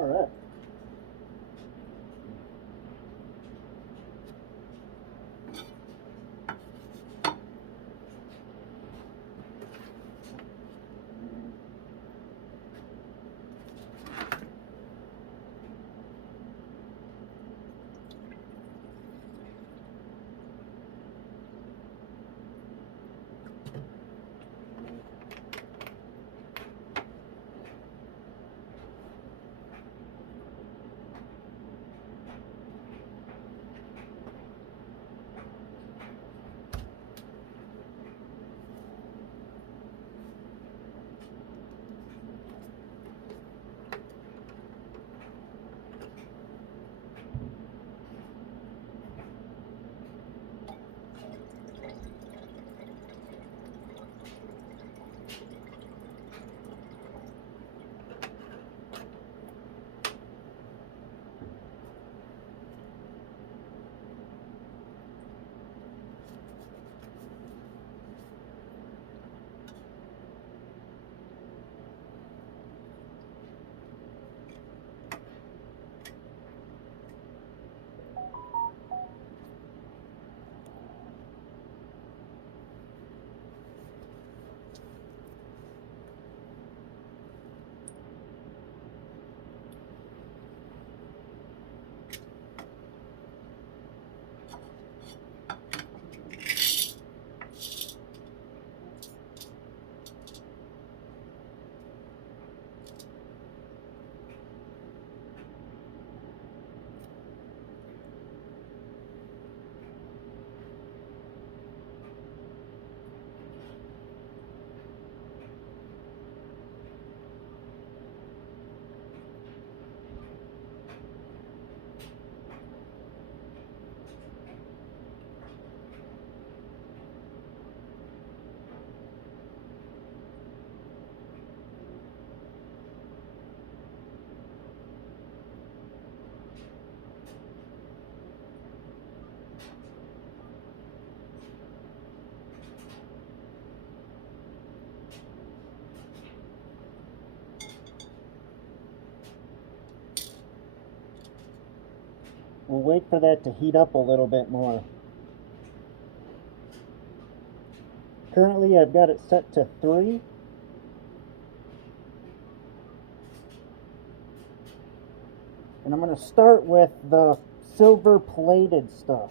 All right. We'll wait for that to heat up a little bit more. Currently, I've got it set to 3. And I'm going to start with the silver plated stuff.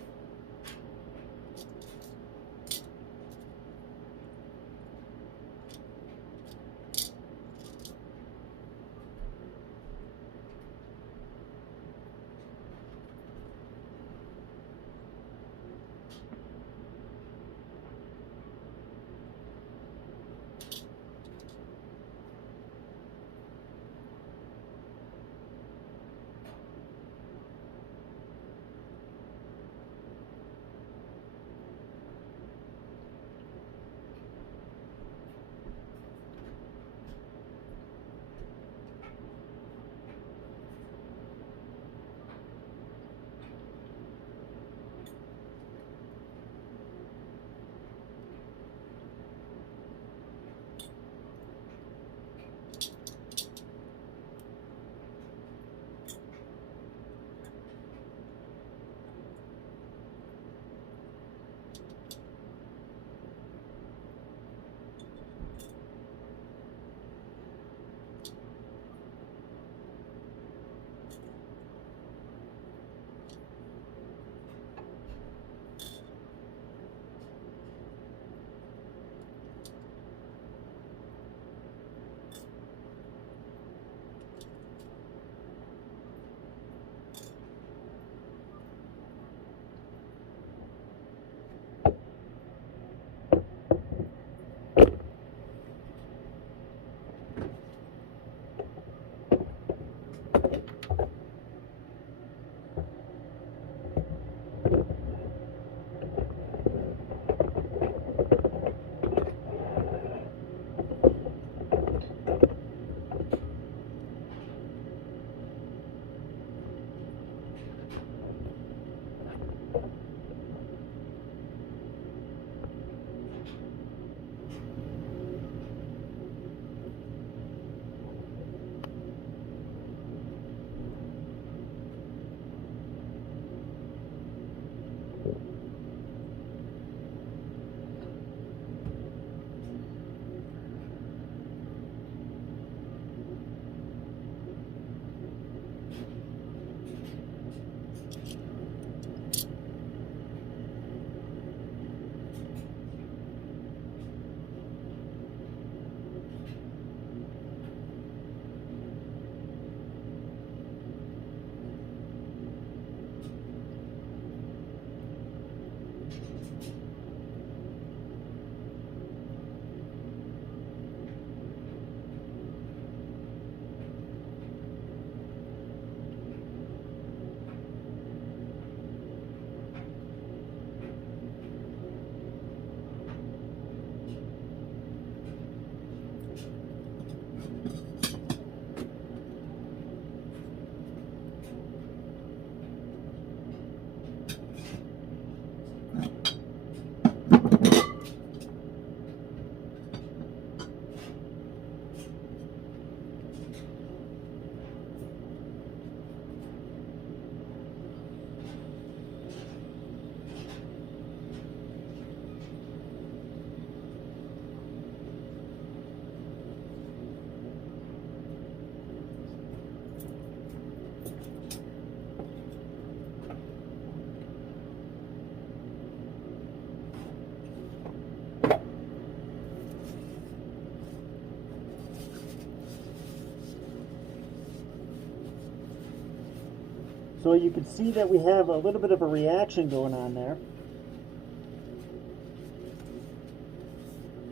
So you can see that we have a little bit of a reaction going on there.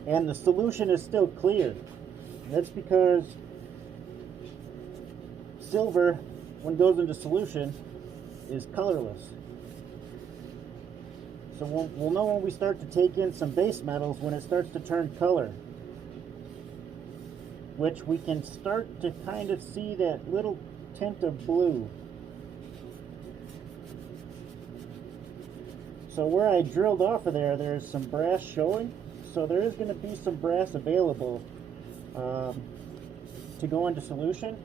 And the solution is still clear. That's because silver, when it goes into solution, is colorless. So we'll know when we start to take in some base metals when it starts to turn color, which we can start to kind of see that little tint of blue. So where I drilled off of there, there's some brass showing. So there is going to be some brass available to go into solution.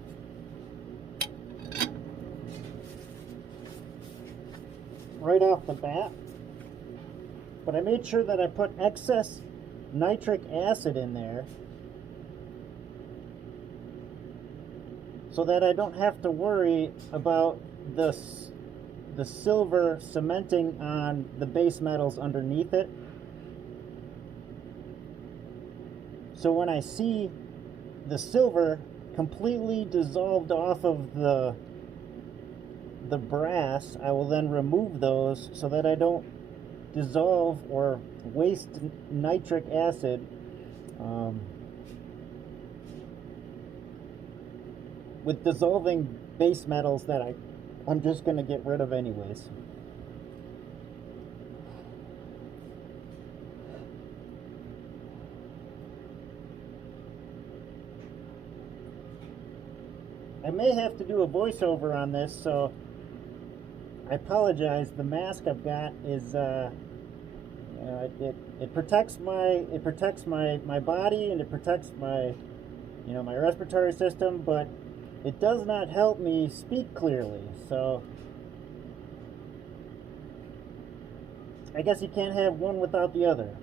Right off the bat. But I made sure that I put excess nitric acid in there so that I don't have to worry about the silver cementing on the base metals underneath it. So when I see the silver completely dissolved off of the brass, I will then remove those so that I don't dissolve or waste nitric acid with dissolving base metals that I'm just going to get rid of anyways. I may have to do a voiceover on this, so I apologize. The mask I've got is it protects my body, and it protects my my respiratory system, but it does not help me speak clearly. So I guess you can't have one without the other.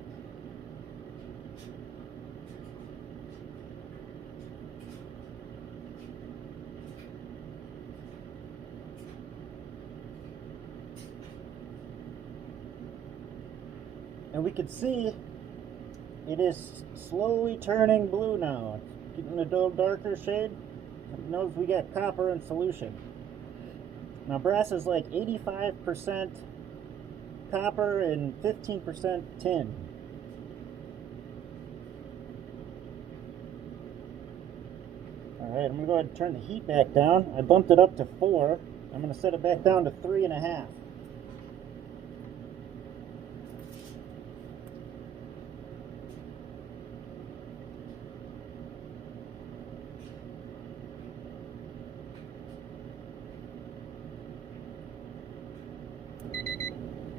And we can see it is slowly turning blue now. It's getting a little darker shade. Notice we got copper in solution. Now brass is like 85% copper and 15% tin. Alright, I'm going to go ahead and turn the heat back down. I bumped it up to 4. I'm going to set it back down to 3.5.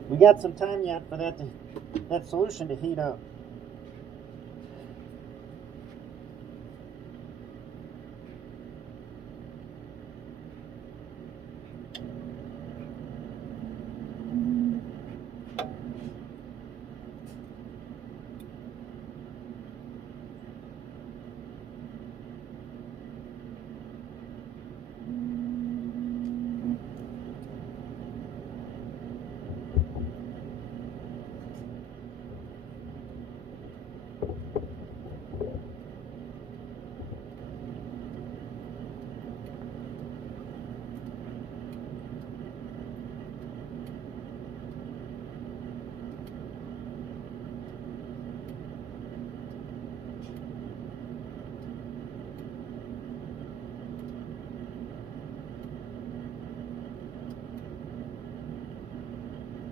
We got some time yet for that solution to heat up.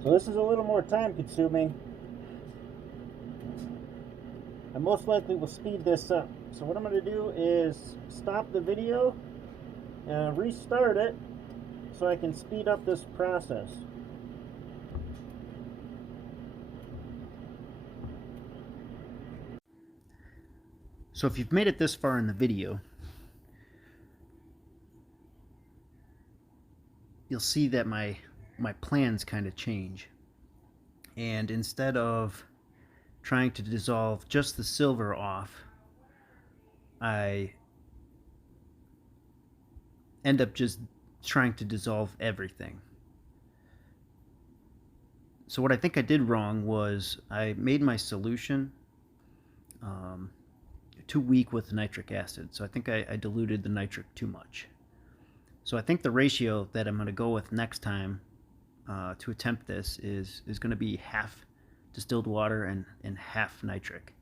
So this is a little more time consuming. I most likely will speed this up. So what I'm going to do is stop the video and restart it so I can speed up this process. So if you've made it this far in the video, you'll see that my plans kind of change. And instead of trying to dissolve just the silver off, I end up just trying to dissolve everything. So what I think I did wrong was I made my solution too weak with nitric acid. So I think I diluted the nitric too much. So I think the ratio that I'm going to go with next time to attempt this is going to be half distilled water and half nitric,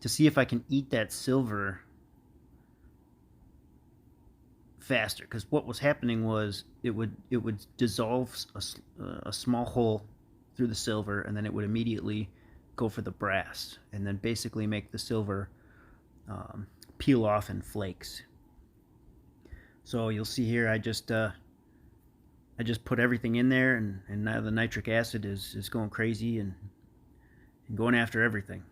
to see if I can eat that silver faster. Because what was happening was it would dissolve a small hole through the silver, and then it would immediately go for the brass, and then basically make the silver peel off in flakes. So you'll see here, I just put everything in there, and now the nitric acid is going crazy and going after everything.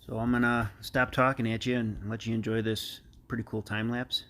So I'm gonna stop talking at you and let you enjoy this pretty cool time lapse.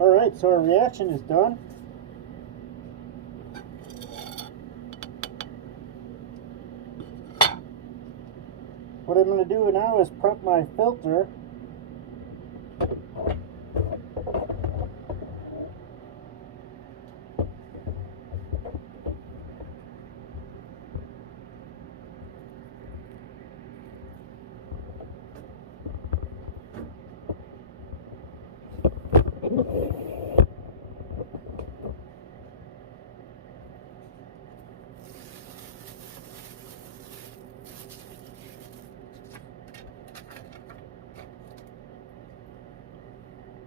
Alright, so our reaction is done. What I'm going to do now is prep my filter.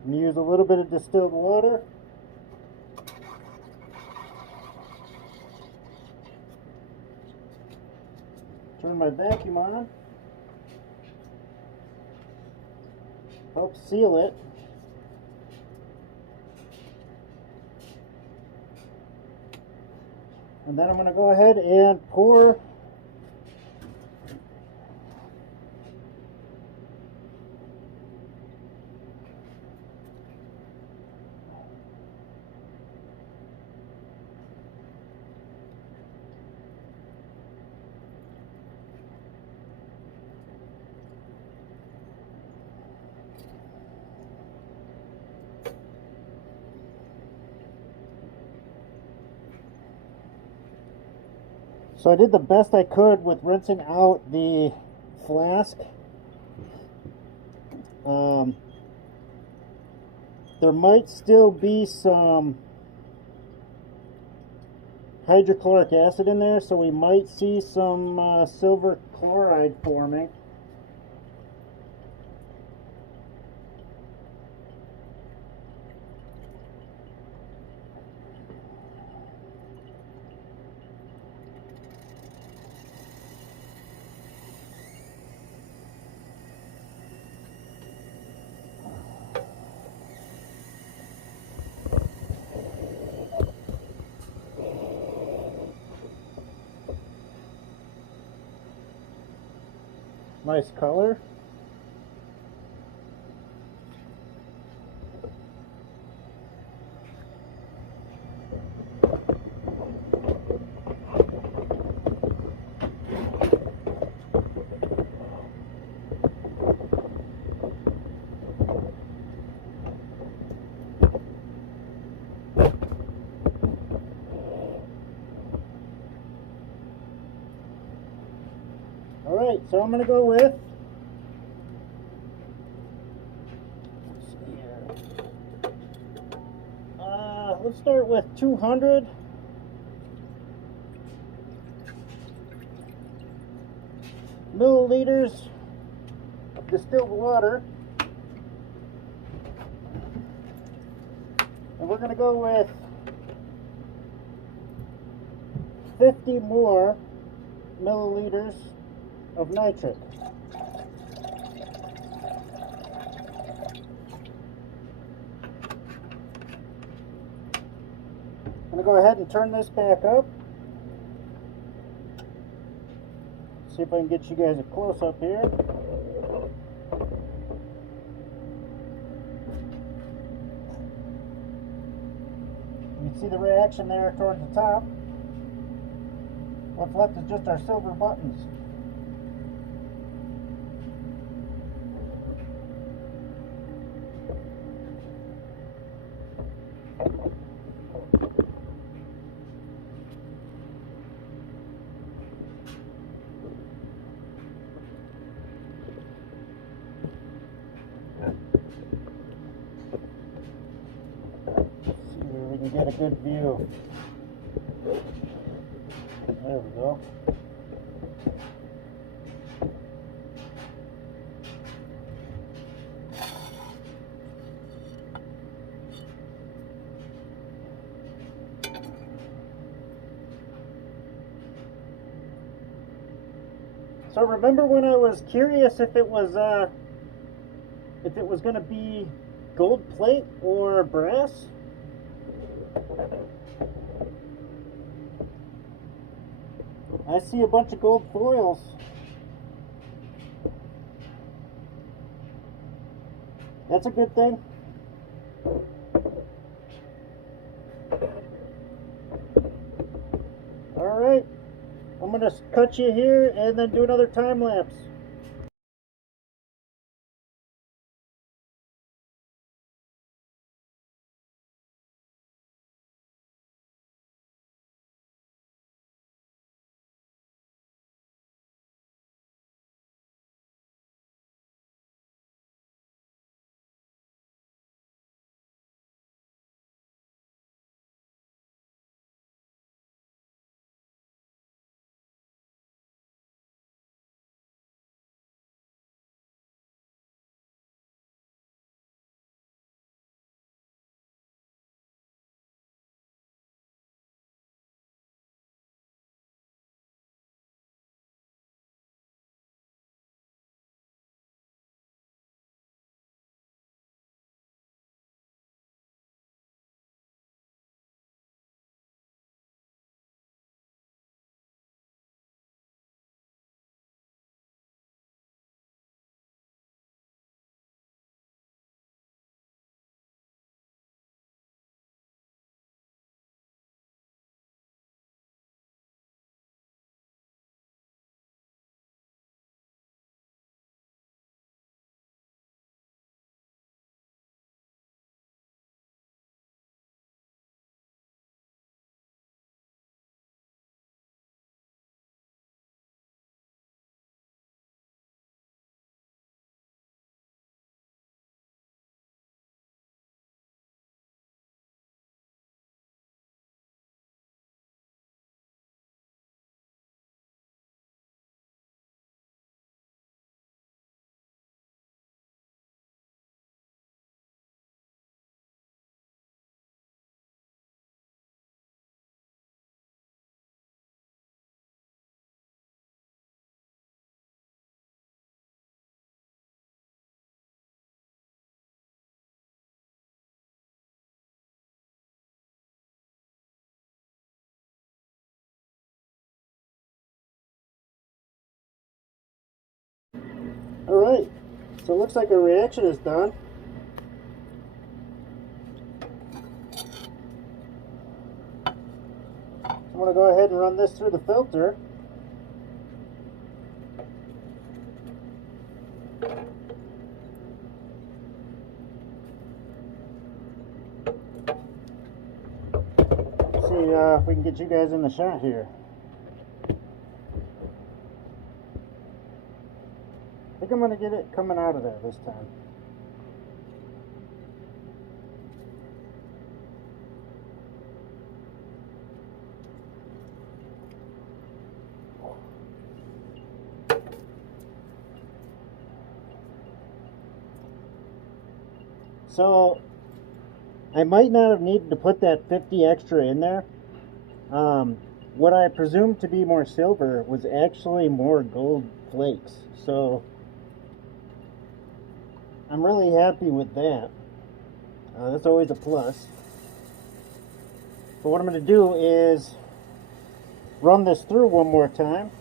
I'm going to use a little bit of distilled water. Turn my vacuum on. Help seal it. And then I'm going to go ahead and pour So I did the best I could with rinsing out the flask. There might still be some hydrochloric acid in there, so we might see some silver chloride forming. Nice color. Alright, so I'm going to go with, let's start with 200 milliliters of distilled water. And we're going to go with 50 more milliliters of nitric. I'm going to go ahead and turn this back up. See if I can get you guys a close-up here. You can see the reaction there towards the top. What's left is just our silver buttons. See where we can get a good view. There we go. So remember when I was curious if it was going to be gold plate or brass? I see a bunch of gold foils. That's a good thing. All right, I'm going to cut you here and then do another time lapse. So it looks like a reaction is done. I'm going to go ahead and run this through the filter. See if we can get you guys in the shot here. I think I'm going to get it coming out of there this time. So I might not have needed to put that 50 extra in there. What I presumed to be more silver was actually more gold flakes. So I'm really happy with that. That's always a plus. But what I'm going to do is run this through one more time.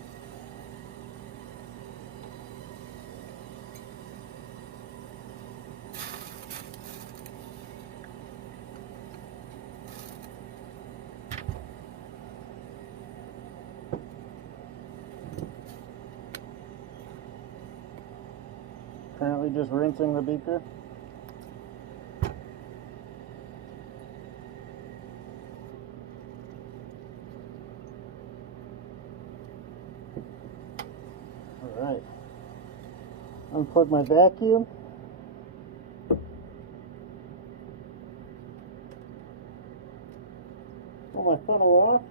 Currently just rinsing the beaker. Alright. Unplug my vacuum. Pull my funnel off.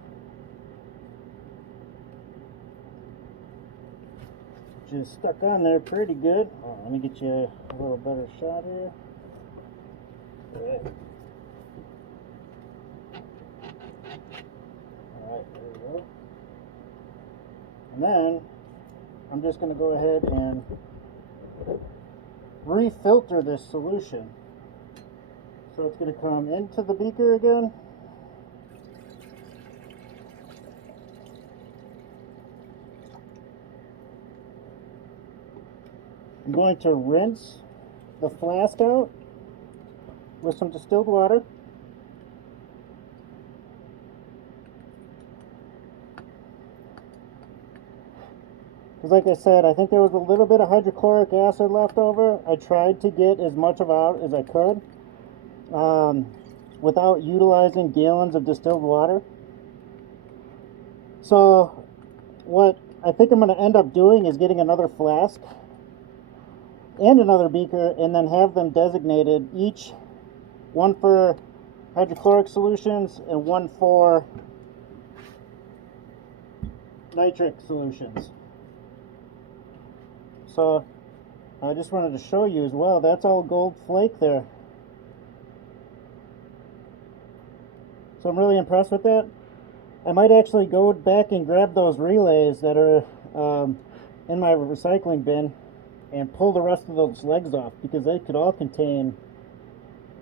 Just stuck on there pretty good. Oh, let me get you a little better shot here. Alright. Alright, there we go. And then I'm just going to go ahead and refilter this solution. So it's going to come into the beaker again. I'm going to rinse the flask out with some distilled water. Because like I said, I think there was a little bit of hydrochloric acid left over. I tried to get as much of it out as I could without utilizing gallons of distilled water. So what I think I'm going to end up doing is getting another flask and another beaker, and then have them designated, each one for hydrochloric solutions and one for nitric solutions. So I just wanted to show you as well, that's all gold flake there. So I'm really impressed with that. I might actually go back and grab those relays that are in my recycling bin and pull the rest of those legs off, because they could all contain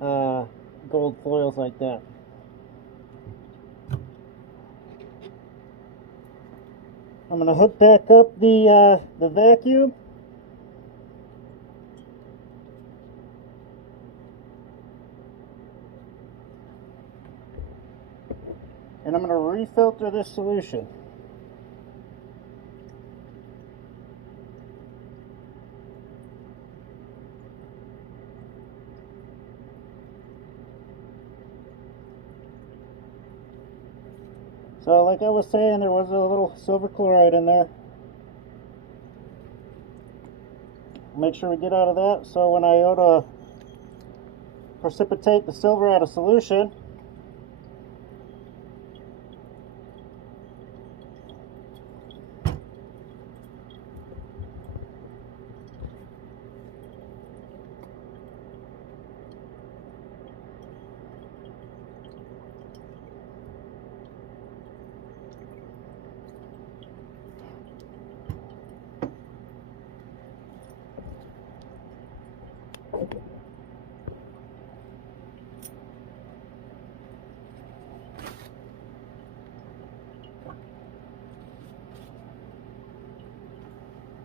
gold foils like that. I'm going to hook back up the vacuum. And I'm going to refilter this solution. So like I was saying, there was a little silver chloride in there. Make sure we get out of that. So when I go to precipitate the silver out of solution,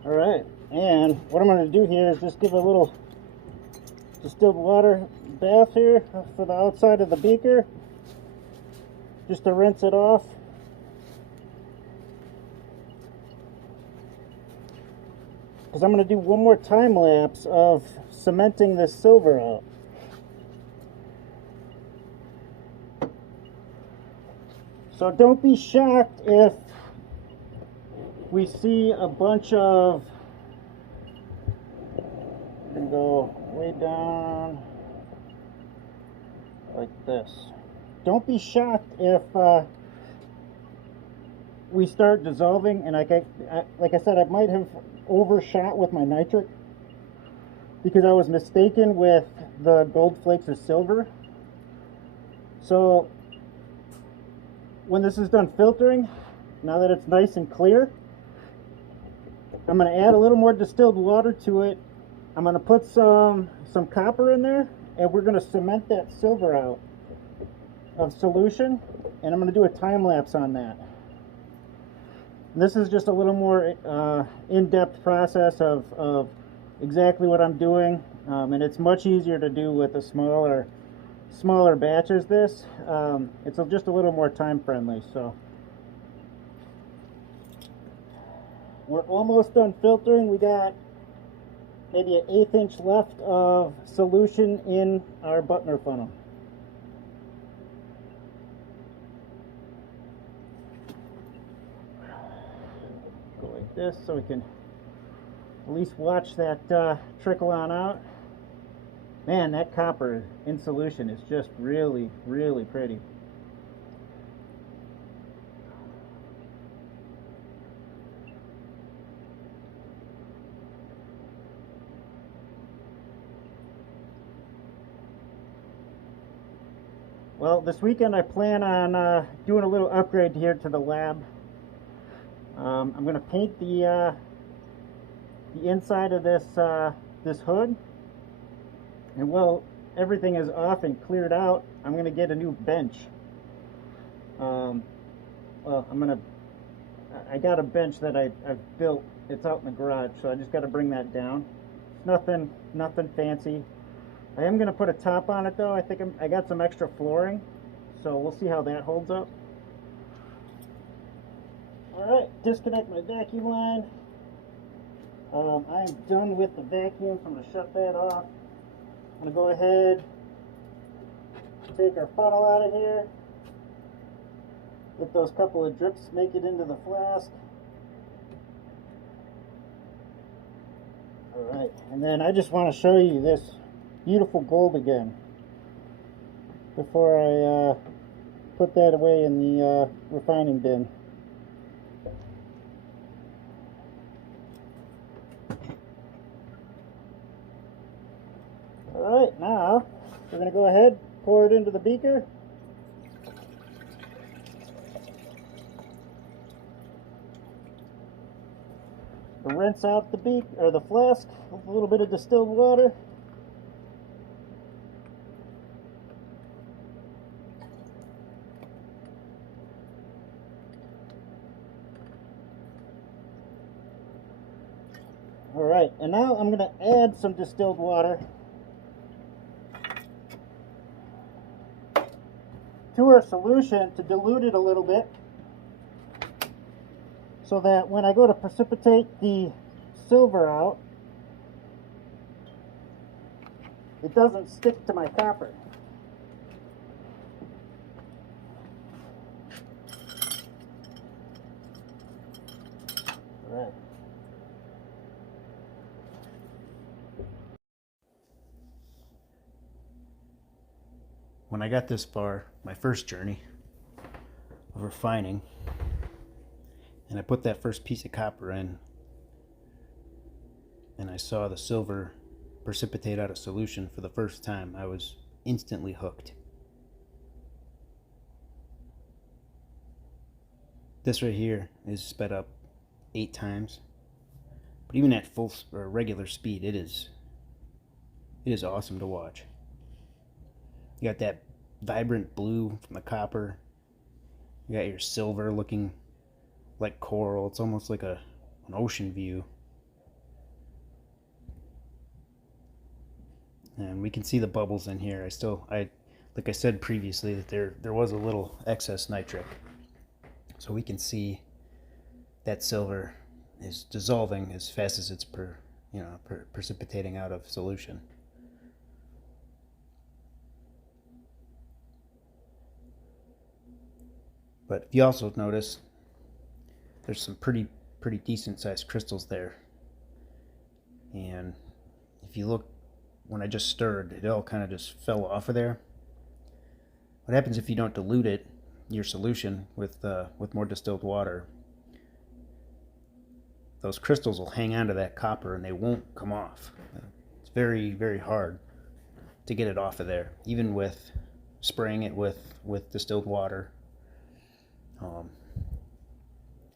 Alright, and what I'm going to do here is just give a little distilled water bath here for the outside of the beaker, just to rinse it off. Because I'm going to do one more time lapse of cementing this silver out. So don't be shocked if we see a bunch of, and go way down like this. Don't be shocked if we start dissolving, and like I said, I might have overshot with my nitric because I was mistaken with the gold flakes as silver. So when this is done filtering, now that it's nice and clear, I'm going to add a little more distilled water to it. I'm going to put some copper in there, and we're going to cement that silver out of solution, and I'm going to do a time lapse on that. And this is just a little more in-depth process of exactly what I'm doing, and it's much easier to do with a smaller batch as this. It's just a little more time friendly. So we're almost done filtering. We got maybe an 1/8 inch left of solution in our Butner funnel. Go like this so we can at least watch that trickle on out. Man, that copper in solution is just really, really pretty. Well, this weekend I plan on doing a little upgrade here to the lab. I'm going to paint the inside of this hood, and while everything is off and cleared out, I'm going to get a new bench. Well, I got a bench that I've built. It's out in the garage, so I just got to bring that down. It's nothing fancy. I am going to put a top on it though. I think I got some extra flooring, so we'll see how that holds up. Alright, disconnect my vacuum line. I am done with the vacuum, so I'm going to shut that off. I'm going to go ahead, take our funnel out of here, let those couple of drips make it into the flask. Alright, and then I just want to show you this beautiful gold again before I put that away in the refining bin. Alright, now we're going to go ahead, pour it into the beaker. We'll rinse out the flask with a little bit of distilled water. Alright, and now I'm going to add some distilled water to our solution to dilute it a little bit, so that when I go to precipitate the silver out, it doesn't stick to my copper. All right. When I got this far, my first journey of refining, and I put that first piece of copper in, and I saw the silver precipitate out of solution for the first time, I was instantly hooked. This right here is sped up 8 times, but even at full or regular speed, it is awesome to watch. You got that vibrant blue from the copper. You got your silver looking like coral. It's almost like an ocean view. and we can see the bubbles in here. Like I said previously, that there was a little excess nitric, so we can see that silver is dissolving as fast as it's precipitating out of solution. But if you also notice, there's some pretty decent sized crystals there, and if you look, when I just stirred, it all kind of just fell off of there. What happens if you don't dilute it, your solution, with more distilled water? Those crystals will hang onto that copper and they won't come off. It's very hard to get it off of there, even with spraying it with distilled water.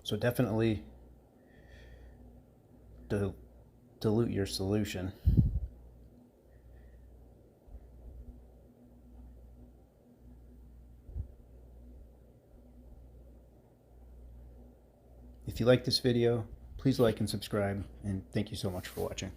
So definitely dilute your solution. If you like this video, please like and subscribe, and thank you so much for watching.